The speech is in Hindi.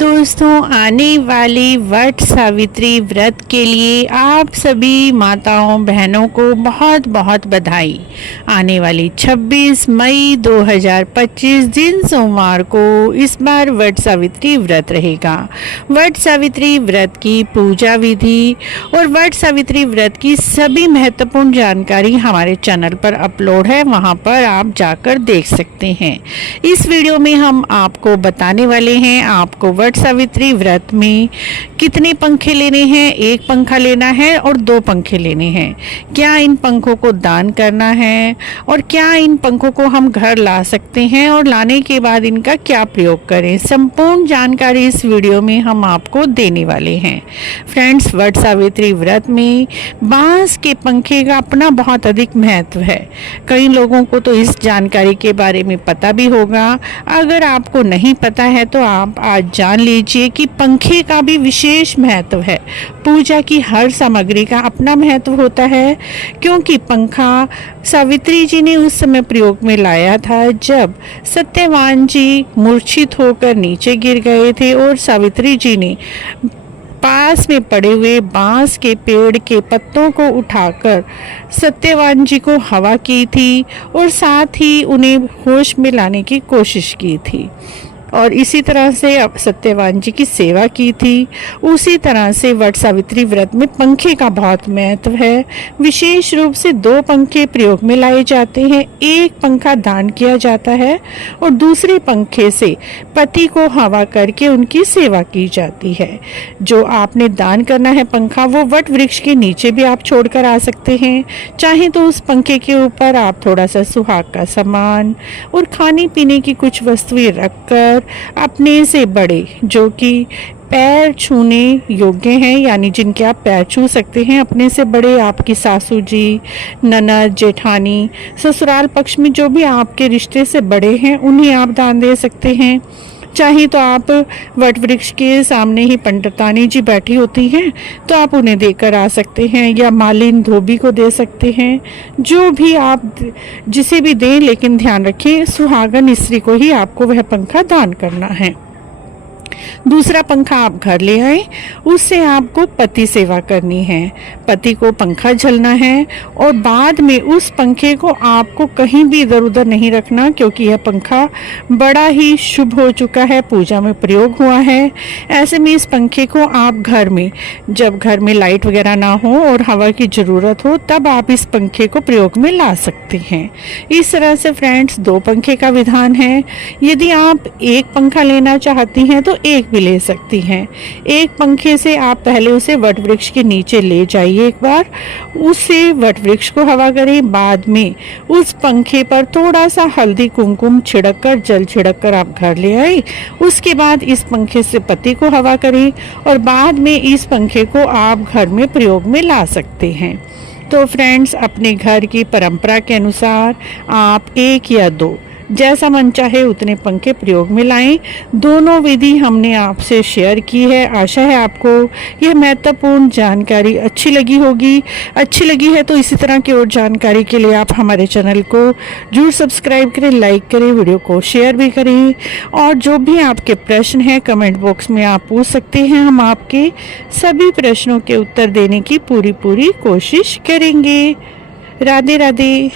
दोस्तों, आने वाले वट सावित्री व्रत के लिए आप सभी माताओं बहनों को बहुत बहुत बधाई। आने वाली 26 मई 2025 दिन सोमवार को इस बार वट सावित्री व्रत रहेगा। वट सावित्री व्रत की पूजा विधि और वट सावित्री व्रत की सभी महत्वपूर्ण जानकारी हमारे चैनल पर अपलोड है, वहां पर आप जाकर देख सकते हैं। इस वीडियो में हम आपको बताने वाले हैं आपको वट सावित्री व्रत में कितने पंखे लेने हैं, एक पंखा लेना है और 2 पंखे लेने हैं, क्या इन पंखों को दान करना है और क्या इन पंखों को हम घर ला सकते हैं और लाने के बाद इनका क्या प्रयोग करें। संपूर्ण जानकारी इस वीडियो में हम आपको देने वाले हैं। फ्रेंड्स, वट सावित्री व्रत में बांस के पंखे का अपना बहुत अधिक महत्व है। कई लोगों को तो इस जानकारी के बारे में पता भी होगा। अगर आपको नहीं पता है तो आप आज जान लीजिए कि पंखे का भी विशेष महत्व है। पूजा की हर सामग्री का अपना महत्व होता है, क्योंकि पंखा सावित्री जी ने उस समय प्रयोग में लाया था जब सत्यवान जी मूर्छित होकर नीचे गिर गए थे और सावित्री जी ने पास में पड़े हुए बांस के पेड़ के पत्तों को उठाकर सत्यवान जी को हवा की थी और साथ ही उन्हें होश में लाने की कोशिश की थी और इसी तरह से सत्यवान जी की सेवा की थी। उसी तरह से वट सावित्री व्रत में पंखे का बहुत महत्व है। विशेष रूप से 2 पंखे प्रयोग में लाए जाते हैं, एक पंखा दान किया जाता है और दूसरे पंखे से पति को हवा करके उनकी सेवा की जाती है। जो आपने दान करना है पंखा, वो वट वृक्ष के नीचे भी आप छोड़कर आ सकते हैं। चाहे तो उस पंखे के ऊपर आप थोड़ा सा सुहाग का सामान और खाने पीने की कुछ वस्तुएं रखकर अपने से बड़े, जो कि पैर छूने योग्य हैं, यानी जिनके आप पैर छू सकते हैं, अपने से बड़े आपकी सासू जी, ननद, जेठानी, ससुराल पक्ष में जो भी आपके रिश्ते से बड़े हैं, उन्हें आप दान दे सकते हैं। चाहे तो आप वट वृक्ष के सामने ही पंडितानी जी बैठी होती हैं तो आप उन्हें देकर आ सकते हैं, या मालिन धोबी को दे सकते हैं। जो भी आप जिसे भी दें, लेकिन ध्यान रखें सुहागन स्त्री को ही आपको वह पंखा दान करना है। दूसरा पंखा आप घर ले आए, उससे आपको पति सेवा करनी है। पति को पंखा झलना है और बाद में उस पंखे को आपको कहीं भी इधर उधर नहीं रखना, क्योंकि यह पंखा बड़ा ही शुभ हो चुका है, पूजा में प्रयोग हुआ है। ऐसे में इस पंखे को आप घर में, जब घर में लाइट वगैरह ना हो और हवा की ज़रूरत हो, तब आप इस पंखे को प्रयोग में ला सकते हैं। इस तरह से फ्रेंड्स 2 पंखे का विधान है। यदि आप एक पंखा लेना चाहती हैं तो एक भी ले सकती हैं। एक पंखे से आप पहले उसे वट वृक्ष के नीचे ले जाइए, एक बार उससे वट वृक्ष को हवा करें, बाद में उस पंखे पर थोड़ा सा हल्दी कुमकुम छिड़क कर, जल छिड़क कर आप घर ले आए। उसके बाद इस पंखे से पति को हवा करें और बाद में इस पंखे को आप घर में प्रयोग में ला सकते हैं। तो फ्रेंड्स, अपने घर की परंपरा के अनुसार आप 1 या 2 जैसा मन चाहे उतने पंखे प्रयोग में लाएं। दोनों विधि हमने आपसे शेयर की है। आशा है आपको यह महत्वपूर्ण जानकारी अच्छी लगी होगी। अच्छी लगी है तो इसी तरह की और जानकारी के लिए आप हमारे चैनल को जरूर सब्सक्राइब करें, लाइक करें, वीडियो को शेयर भी करें और जो भी आपके प्रश्न हैं कमेंट बॉक्स में आप पूछ सकते हैं। हम आपके सभी प्रश्नों के उत्तर देने की पूरी कोशिश करेंगे। राधे राधे।